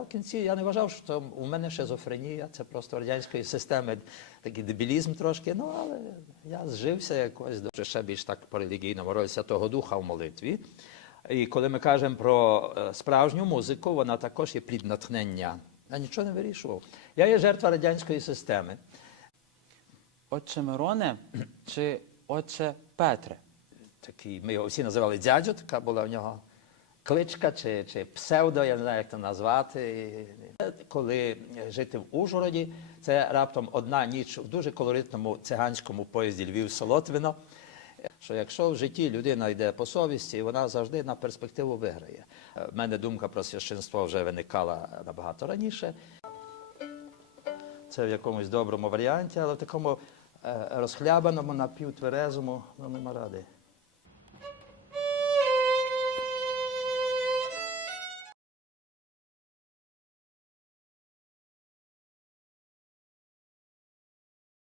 Та в кінці я не вважав, що у мене шизофренія, це просто радянської системи, такий дебілізм трошки. Ну, але я зжився якось дуже ще більш так по релігійному роль Святого Духа в молитві. І коли ми кажемо про е, справжню музику, вона також є плід натхнення. Я нічого не вирішував. Я є жертва радянської системи. Отче Мироне чи отче Петре? Такий, ми його всі називали дядю, така була в нього кличка чи, чи псевдо, я не знаю, як це назвати. Коли жити в Ужгороді, це раптом одна ніч в дуже колоритному циганському поїзді Львів-Солотвино. Що якщо в житті людина йде по совісті, вона завжди на перспективу виграє. Е, В мене думка про священство вже виникала набагато раніше. Це в якомусь доброму варіанті, але в такому е, розхлябаному, напівтверезому, ну нема ради.